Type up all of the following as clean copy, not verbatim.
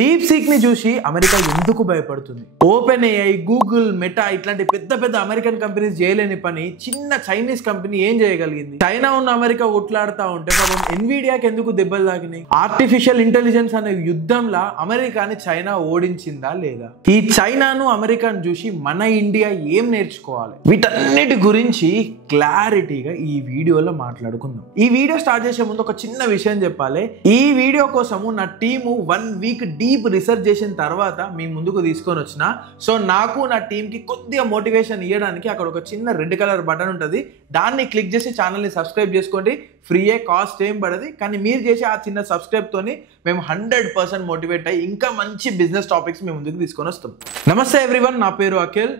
Deep seek ని చూసి America ఎందుకు భయపడుతుంది? ఓపెన్ ఏఐ, గూగుల్, మెటా ఇట్లాంటి పెద్ద పెద్ద అమెరికన్ కంపెనీస్ చేయలేని పని చిన్న చైనీస్ కంపెనీ ఏం చేయగలిగింది? చైనా ఉన్న అమెరికా కొట్లాడుతూ ఉంటే పాపం ఎన్విడియాకి ఎందుకు దెబ్బలు తాకినాయి? ఆర్టిఫిషియల్ ఇంటెలిజెన్స్ అనే యుద్ధంలో అమెరికాని చైనా ఓడించిందా లేదా? ఈ చైనాను అమెరికాను చూసి మన ఇండియా ఏం నేర్చుకోవాలి? వీటన్నిటి గురించి క్లారిటీగా ఈ వీడియోలో మాట్లాడుకుందాం. ఈ వీడియో స్టార్ట్ చేసే ముందు ఒక చిన్న విషయం చెప్పాలి. ఈ వీడియో కోసము నా టీము 1 వీక్ డీప్ రీసెర్చ్ చేసిన తర్వాత మీ ముందుకు తీసుకొని వచ్చిన. సో నాకు నా టీంకి కొద్దిగా మోటివేషన్ ఇవ్వడానికి అక్కడ ఒక చిన్న రెడ్ కలర్ బటన్ ఉంటుంది. దాన్ని క్లిక్ చేసి ఛానల్ని సబ్స్క్రైబ్ చేసుకోండి. ఫ్రీయే, కాస్ట్ ఏం పడదు. కానీ మీరు చేసే ఆ చిన్న సబ్స్క్రైబ్తోని మేము 100% మోటివేట్ అయ్యి ఇంకా మంచి బిజినెస్ టాపిక్స్ మేము ముందుకు తీసుకొని వస్తాం. నమస్తే ఎవ్రీవన్, నా పేరు అఖిల్.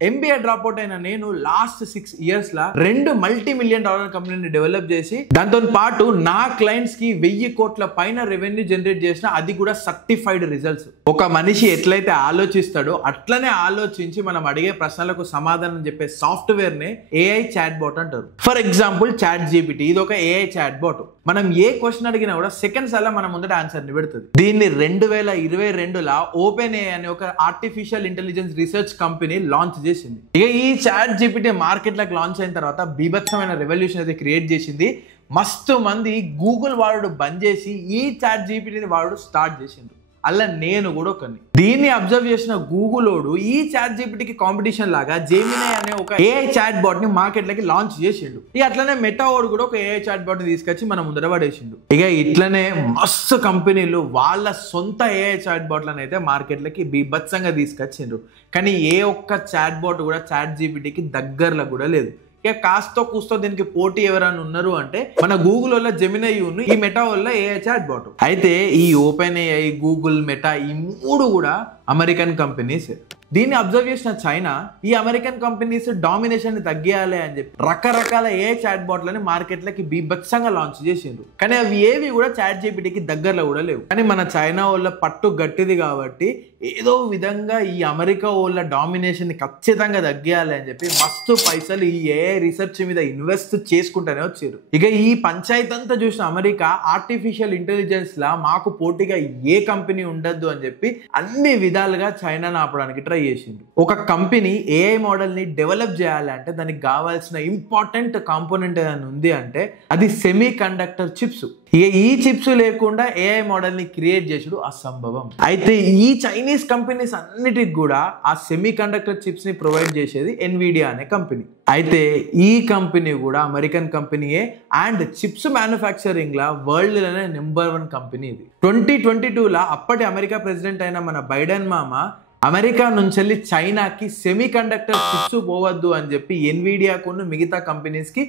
ఎంబీఏ డ్రాప్ అవుట్ అయిన నేను లాస్ట్ 6 ఇయర్స్ లా 2 multi-million-dollar కంపెనీని డెవలప్ చేసి దాంతో పాటు నా క్లయింట్స్ కి 1000 కోట్ల పైన రెవెన్యూ జనరేట్ చేసిన, అది కూడా సర్టిఫైడ్ రిజల్ట్స్. ఒక మనిషి ఎట్లయితే ఆలోచిస్తాడో అట్లనే ఆలోచించి మనం అడిగే ప్రశ్నలకు సమాధానం చెప్పే సాఫ్ట్వేర్ నే ఏఐ చాట్ బాట్ అంటారు. ఫర్ ఎగ్జాంపుల్ చాట్ జీపీటీ, ఇది ఒక ఏఐ చాట్ బాట్. మనం ఏ క్వశ్చన్ అడిగినా కూడా సెకండ్స్ అలా మన ముందట ఆన్సర్ ని పెడుతుంది. దీన్ని 2022 ఓపెన్ ఏఐ అనే ఒక artificial intelligence research company launch చేసింది. ఇక ఈ చాట్ జీపీటీ మార్కెట్ లకు లాంచ్ అయిన తర్వాత బీభత్సమైన రెవల్యూషన్ అయితే క్రియేట్ చేసింది. మస్తు మంది గూగుల్ వాడు బంద్ చేసి ఈ చాట్ జీపీటీని వాడు స్టార్ట్ చేసిండు. అలా నేను కూడా ఒకని. దీన్ని అబ్జర్వ్ చేసిన గూగుల్ ఓడు ఈ చాట్ జీపీటీకి కాంపిటీషన్ లాగా జెమినై అనే ఒక ఏఐ చాట్ బాట్ ని మార్కెట్ లకి లాంచ్ చేసిండు. ఇక అట్లనే మెటా ఓడు కూడా ఒక ఏఐ చాట్ బాట్ ని తీసుకొచ్చి మన ముందర పడేసిండు. ఇక ఇట్లనే మస్తు కంపెనీలు వాళ్ళ సొంత ఏఐ చాట్ బాట్లను అయితే మార్కెట్ లకి బీభత్సంగా తీసుకొచ్చిండ్రు. కానీ ఏ ఒక్క చాట్ బాట్ కూడా చాట్ జీపీటీకి దగ్గరలో కూడా లేదు. ఇక కాస్తో కూస్తో దీనికి పోటీ ఎవరైనా ఉన్నారు అంటే మన గూగుల్ వల్ల జెమినై, ఈ మెటా వల్ల ఏఐ చాట్ బాట్. అయితే ఈ ఓపెన్ ఏఐ, గూగుల్, మెటా ఈ 3 కూడా అమెరికన్ కంపెనీస్. దీన్ని అబ్జర్వ్ చేసిన చైనా ఈ అమెరికన్ కంపెనీస్ డామినేషన్ ని తగ్గియాలి అని చెప్పి రకరకాల ఏఐ చాట్ బాట్లని మార్కెట్లకి బీభత్సంగా లాంచ్ చేసిండ్రు. కానీ అవి ఏవి కూడా చాట్ జీపీటీకి దగ్గరలో కూడా లేవు. కానీ మన చైనా వాళ్ళ పట్టు గట్టిది కాబట్టి ఏదో విధంగా ఈ అమెరికా వాళ్ళ డామినేషన్ ని ఖచ్చితంగా తగ్గియాలి అని చెప్పి మస్తు పైసలు ఈ ఏఐ రీసెర్చ్ మీద ఇన్వెస్ట్ చేసుకుంటూనే వచ్చారు. ఇక ఈ పంచాయతీ అంతా చూసిన అమెరికా ఆర్టిఫిషియల్ ఇంటెలిజెన్స్ లా మాకు పోటీగా ఏ కంపెనీ ఉండద్దు అని చెప్పి అన్ని విధాలుగా చైనాను ఆపడానికి ట్రై చేసిండు. ఒక కంపెనీ ఏఐ మోడల్ ని డెవలప్ చేయాలంటే దానికి కావాల్సిన ఇంపార్టెంట్ కాంపోనెంట్ ఏదైనా ఉంది అంటే అది సెమీ కండక్టర్ చిప్స్. ఇక ఈ చిప్స్ లేకుండా ఏఐ మోడల్ ని క్రియేట్ చేసుడు అసంభవం. అయితే ఈ చైనీస్ కంపెనీస్ అన్నిటికి కూడా ఆ సెమీ కండక్టర్ చిప్స్ ని ప్రొవైడ్ చేసేది ఎన్విడియా అనే కంపెనీ. అయితే ఈ కంపెనీ కూడా అమెరికన్ కంపెనీయే and chips manufacturing law world లోనే నెంబర్ 1 కంపెనీ ఇది. 2022 లా అప్పటి అమెరికా ప్రెసిడెంట్ అయిన మన బైడెన్ మామ అమెరికా నుంచి చైనాకి సెమీ కండక్టర్ చిప్స్ పోవద్దు అని చెప్పి ఎన్విడియాకు మిగతా కంపెనీస్ కి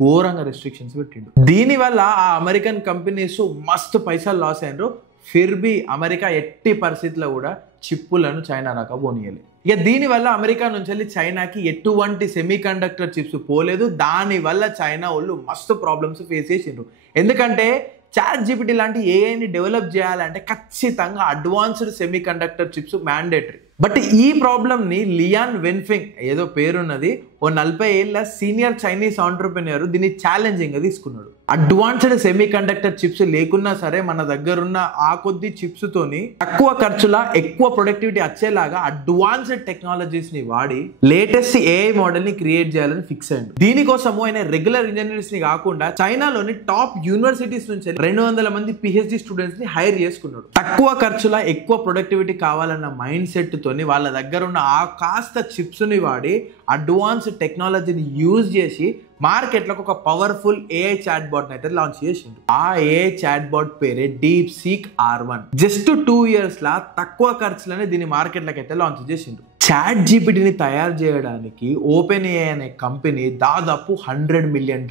ఘోరంగా రెస్ట్రిక్షన్స్ పెట్టిండు. దీనివల్ల ఆ అమెరికన్ కంపెనీస్ మస్తు పైసలు లాస్ అయినరు. ఫిర్బీ అమెరికా ఎట్టి పరిస్థితుల్లో కూడా చిప్పులను చైనా రాక పోనీయాలి. ఇక దీనివల్ల అమెరికా నుంచి చైనాకి ఎటువంటి సెమీ కండక్టర్ చిప్స్ పోలేదు. దానివల్ల చైనా వాళ్ళు మస్తు ప్రాబ్లమ్స్ ఫేస్ చేసిండ్రు. ఎందుకంటే చాట్ జీపీటీ లాంటి ఏఐని డెవలప్ చేయాలంటే ఖచ్చితంగా advanced semi conductor chips mandatory. But ఈ ప్రాబ్లమ్ ని లియాన్ వెన్ఫింగ్ ఏదో పేరున్నది ఓ 40 ఏళ్ల సీనియర్ చైనీస్ ఆంటర్ప్రెన్యూర్ దీన్ని ఛాలెంజింగ్ గా తీసుకున్నాడు. అడ్వాన్స్డ్ సెమీ కండక్టర్ చిప్స్ లేకున్నా సరే మన దగ్గర ఉన్న ఆ కొద్ది చిప్స్ తోని తక్కువ ఖర్చులా ఎక్కువ ప్రొడక్టివిటీ వచ్చేలాగా అడ్వాన్స్డ్ టెక్నాలజీస్ ని వాడి లేటెస్ట్ ఏఐ మోడల్ ని క్రియేట్ చేయాలని ఫిక్స్ అయ్యాడు. దీనికోసము ఆయన రెగ్యులర్ ఇంజనీర్స్ ని కాకుండా చైనాలోని టాప్ యూనివర్సిటీస్ నుంచి 200 మంది పిహెచ్డి స్టూడెంట్స్ ని హైర్ చేసుకున్నాడు. తక్కువ ఖర్చులా ఎక్కువ ప్రొడక్టివిటీ కావాలన్న మైండ్ సెట్ తోని వాళ్ళ దగ్గర ఉన్న ఆ కాస్త చిప్స్ ని వాడి అడ్వాన్స్ టెక్నాలజీని యూజ్ చేసి మార్కెట్లోకి ఒక పవర్ఫుల్ ఏఐ చాట్ బాట్ అయితే లాంచ్ చేసిండు. ఆ ఏఐ చాట్ బాట్ పేరే DeepSeek R1. Just 2 years లా తక్కువ ఖర్చులోనే దీన్ని మార్కెట్లోకి అయితే లాంచ్ చేసిండు. చాట్ జీపీటీని తయారు చేయడానికి ఓపెన్ ఏఐ అనే కంపెనీ దాదాపు $100 మిలియన్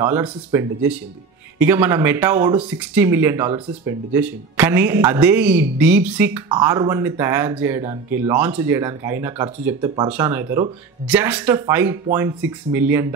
స్పెండ్ చేసింది. ఇక మన మెటా ఓడు $60 మిలియన్ స్పెండ్ చేసిండు. కానీ అదే ఈ డీప్ సీక్ R1 ని తయారు చేయడానికి, లాంచ్ చేయడానికి అయిన ఖర్చు చెప్తే పరేషాన్ అవుతారు. Just $5.6 million.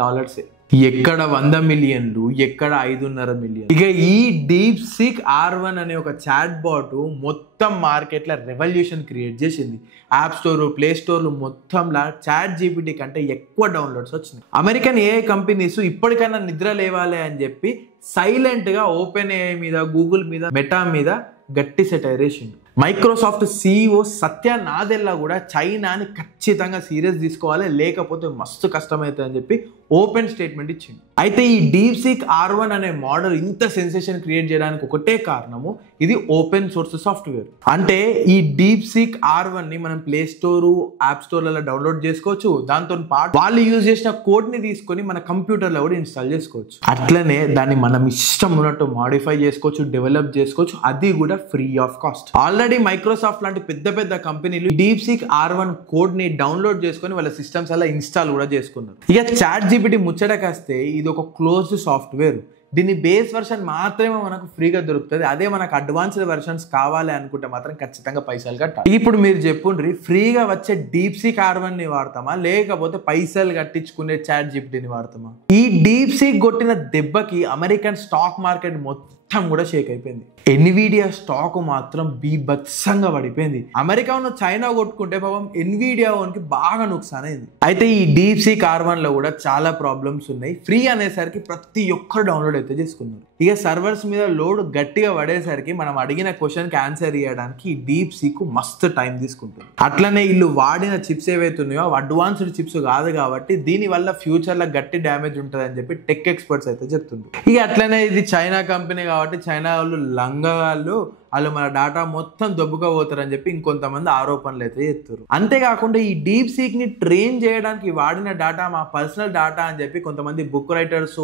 ఎక్కడ 100 మిలియన్లు, ఎక్కడ 5.5 మిలియన్. ఇక ఈ డీప్ సీక్ R1 అనే ఒక చాట్ బాట్ మొత్తం మార్కెట్లో రెవల్యూషన్ క్రియేట్ చేసింది. యాప్ స్టోర్, ప్లే స్టోర్లు మొత్తంలా చాట్ జీపీటీ కంటే ఎక్కువ డౌన్లోడ్స్ వచ్చినాయి. అమెరికన్ ఏఐ కంపెనీస్ ఇప్పటికైనా నిద్ర లేవాలి అని చెప్పి సైలెంట్ గా ఓపెన్ ఏఐ మీద, గూగుల్ మీద, మెటా మీద గట్టి సెటైర్ వేసిండు. మైక్రోసాఫ్ట్ CEO సత్య నాదెల్లా కూడా చైనాని ఖచ్చితంగా సీరియస్ తీసుకోవాలి, లేకపోతే మస్తు కష్టమవుతుంది అని చెప్పి ఓపెన్ స్టేట్మెంట్ ఇచ్చింది. అయితే ఈ DeepSeek R1 అనే మోడల్ ఇంత సెన్సేషన్ క్రియేట్ చేయడానికి ఒకటే కారణము, ఇది ఓపెన్ సోర్స్ సాఫ్ట్వేర్. అంటే ఈ DeepSeek R1 ని మనం ప్లే స్టోర్, యాప్ స్టోర్లలో డౌన్లోడ్ చేసుకోవచ్చు. దాంతో పాటు వాళ్ళు యూజ్ చేసిన కోడ్ ని తీసుకొని మన కంప్యూటర్లో కూడా ఇన్స్టాల్ చేసుకోవచ్చు. అట్లనే దాన్ని మనం ఇష్టం ఉన్నట్టు మాడిఫై చేసుకోవచ్చు, డెవలప్ చేసుకోవచ్చు, అది కూడా free of cost. Already Microsoft లాంటి పెద్ద పెద్ద కంపెనీలు DeepSeek R1 కోడ్ ని డౌన్లోడ్ చేసుకొని వాళ్ళ సిస్టమ్స్ అలా ఇన్స్టాల్ కూడా చేసుకున్నారు. ఇక ChatGPT ముచ్చటకొస్తే ఇది ఒక క్లోజ్డ్ సాఫ్ట్వేర్. దీని బేస్ వర్షన్ మాత్రమే మనకు ఫ్రీగా దొరుకుతుంది. అదే మనకు అడ్వాన్స్డ్ వెర్షన్స్ కావాలి అనుకుంటే మాత్రం ఖచ్చితంగా పైసలు కట్టాలి. ఇప్పుడు మీరు చెప్పుండ్రి, ఫ్రీగా వచ్చే DeepSeek R1 ని వాడతామా, లేకపోతే పైసలు కట్టించుకునే ChatGPTని వాడతామా? ఈ DeepSeek కొట్టిన దెబ్బకి అమెరికన్ స్టాక్ మార్కెట్ మొత్తం కూడా షేక్ అయిపోయింది. ఎన్విడియా స్టాక్ మాత్రం బీభత్సంగా పడిపోయింది. అమెరికా ఉన్న చైనా కొట్టుకుంటే పాపం ఎన్విడియా ఓన్కి బాగా నుక్సాన్ అయింది. అయితే ఈ DeepSeek R1 లో కూడా చాలా ప్రాబ్లమ్స్ ఉన్నాయి. ఫ్రీ అనేసరికి ప్రతి ఒక్కరు డౌన్లోడ్ అయితే చేసుకున్నారు. ఇక సర్వర్స్ మీద లోడ్ గట్టిగా పడేసరికి మనం అడిగిన క్వశ్చన్కి ఆన్సర్ ఇవ్వడానికి ఈ DeepSeek మస్తు టైం తీసుకుంటుంది. అట్లనే వీళ్ళు వాడిన చిప్స్ ఏవైతే ఉన్నాయో అడ్వాన్స్డ్ చిప్స్ కాదు కాబట్టి దీనివల్ల ఫ్యూచర్లో గట్టి డ్యామేజ్ ఉంటుంది అని చెప్పి టెక్ ఎక్స్పర్ట్స్ అయితే చెప్తున్నారు. ఇక అట్లనే ఇది చైనా కంపెనీ కాబట్టి చైనా వాళ్ళు మన డాటా మొత్తం దొబ్బుకోబోతారని చెప్పి ఇంకొంతమంది ఆరోపణలు అయితే చేస్తారు. అంతేకాకుండా ఈ DeepSeek ని ట్రైన్ చేయడానికి వాడిన డాటా మా పర్సనల్ డాటా అని చెప్పి కొంతమంది బుక్ రైటర్స్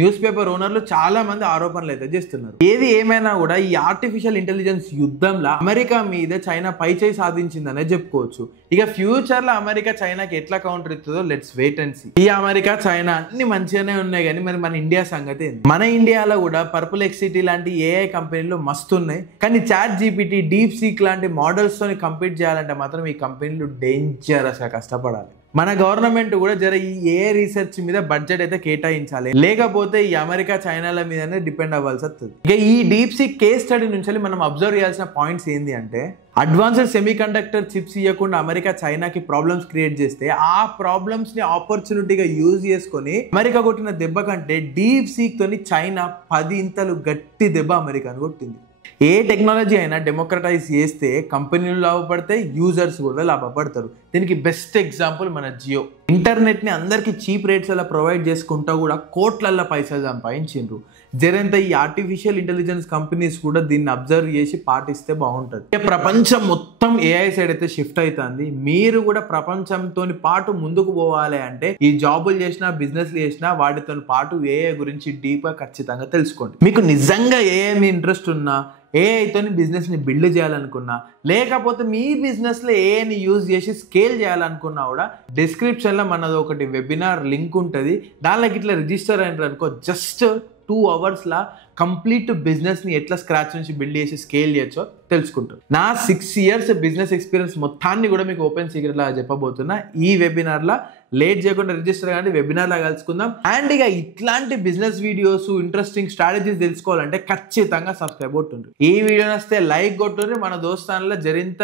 న్యూస్ పేపర్ ఓనర్లు చాలా మంది ఆరోపణలు అయితే చేస్తున్నారు. ఏది ఏమైనా కూడా ఈ ఆర్టిఫిషియల్ ఇంటెలిజెన్స్ యుద్ధంలో అమెరికా మీద చైనా పైచేయి సాధించిందనే చెప్పుకోవచ్చు. ఇక ఫ్యూచర్ లో అమెరికా చైనాకి ఎట్లా కౌంటర్ ఇస్తుందో లెట్స్ వెయిట్ అండ్ సీ. ఈ అమెరికా చైనా అన్ని మంచిగానే ఉన్నాయి కానీ మరి మన ఇండియా సంగతి ఏంది? మన ఇండియాలో కూడా Perplexity లాంటి AI కంపెనీలు మస్తు ఉన్నాయి. కానీ ChatGPT, DeepSeek లాంటి మోడల్స్ తోని కంపీట్ చేయాలంటే మాత్రం ఈ కంపెనీలు డేంజరస్ గా కష్టపడాలి. మన గవర్నమెంట్ కూడా జర ఈ AI రీసెర్చ్ మీద బడ్జెట్ అయితే కేటాయించాలి, లేకపోతే ఈ అమెరికా చైనాల మీదనే డిపెండ్ అవ్వాల్సి వస్తుంది. ఇక ఈ DeepSeek కేస్ స్టడీ నుంచి మనం అబ్జర్వ్ చేయాల్సిన పాయింట్స్ ఏంటి అంటే, అడ్వాన్స్డ్ సెమీకండక్టర్ చిప్స్ ఇవ్వకుండా అమెరికా చైనాకి ప్రాబ్లమ్స్ క్రియేట్ చేస్తే ఆ ప్రాబ్లమ్స్ ని ఆపర్చునిటీగా యూజ్ చేసుకొని అమెరికా కొట్టిన దెబ్బ కంటే DeepSeek తోని చైనా 10 ఇంతలు గట్టి దెబ్బ అమెరికాను కొట్టింది. ఏ టెక్నాలజీ అయినా డెమోక్రటైజ్ చేస్తే కంపెనీలు లాభపడతాయి, యూజర్స్ కూడా లాభపడతారు. దీనికి బెస్ట్ ఎగ్జాంపుల్ మన జియో. ఇంటర్నెట్ ని అందరికి చీప్ రేట్స్ అలా ప్రొవైడ్ చేసుకుంటా కూడా కోట్లల్లో పైసలు సంపాదించిండ్రు. జరంత ఈ ఆర్టిఫిషియల్ ఇంటెలిజెన్స్ కంపెనీస్ కూడా దీన్ని అబ్జర్వ్ చేసి పాటిస్తే బాగుంటుంది. ప్రపంచం మొత్తం AI సైడ్ అయితే షిఫ్ట్ అవుతుంది. మీరు కూడా ప్రపంచంతో పాటు ముందుకు పోవాలి అంటే ఈ జాబులు చేసినా, బిజినెస్లు చేసినా వాటితో పాటు AI గురించి డీప్ గా ఖచ్చితంగా తెలుసుకోండి. మీకు నిజంగా AI మీ ఇంట్రెస్ట్ ఉన్నా, AI తోని బిజినెస్ ని బిల్డ్ చేయాలనుకున్నా, లేకపోతే మీ బిజినెస్ లో AI ని యూజ్ చేసి స్కేల్ చేయాలనుకున్నా కూడా డిస్క్రిప్షన్ లో మనది ఒకటి వెబినార్ లింక్ ఉంటుంది. దానిలోకి ఇట్లా రిజిస్టర్ అయినారు అనుకో, జస్ట్ 2 hours లా కంప్లీట్ బిజినెస్ ని ఎట్లా స్క్రాచ్ నుంచి బిల్డ్ చేసి స్కేల్ చేయొచ్చో తెలుసుకుంటారు. నా 6 years బిజినెస్ ఎక్స్పీరియన్స్ మొత్తాన్ని కూడా మీకు ఓపెన్ సీక్రెట్ లాగా చెప్పబోతున్నా. ఈ వెబినార్ లా లేట్ చేయకుండా రిజిస్టర్ కానీ వెబినార్ లా కలుసుకుందాం. అండ్ ఇక ఇట్లాంటి బిజినెస్ వీడియోస్, ఇంట్రెస్టింగ్ స్ట్రాటజీస్ తెలుసుకోవాలంటే ఖచ్చితంగా సబ్స్క్రైబ్ కొట్టుండ్రి. ఈ వీడియో నచ్చితే లైక్ కొట్టుండ్రి. మన దోస్తాన్లో జరింత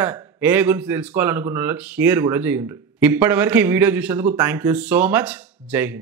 AI గురించి తెలుసుకోవాలనుకున్న వాళ్ళకి షేర్ కూడా చేయండి. ఇప్పటి వరకు ఈ వీడియో చూసేందుకు థ్యాంక్ యూ సో మచ్. జై హింద్.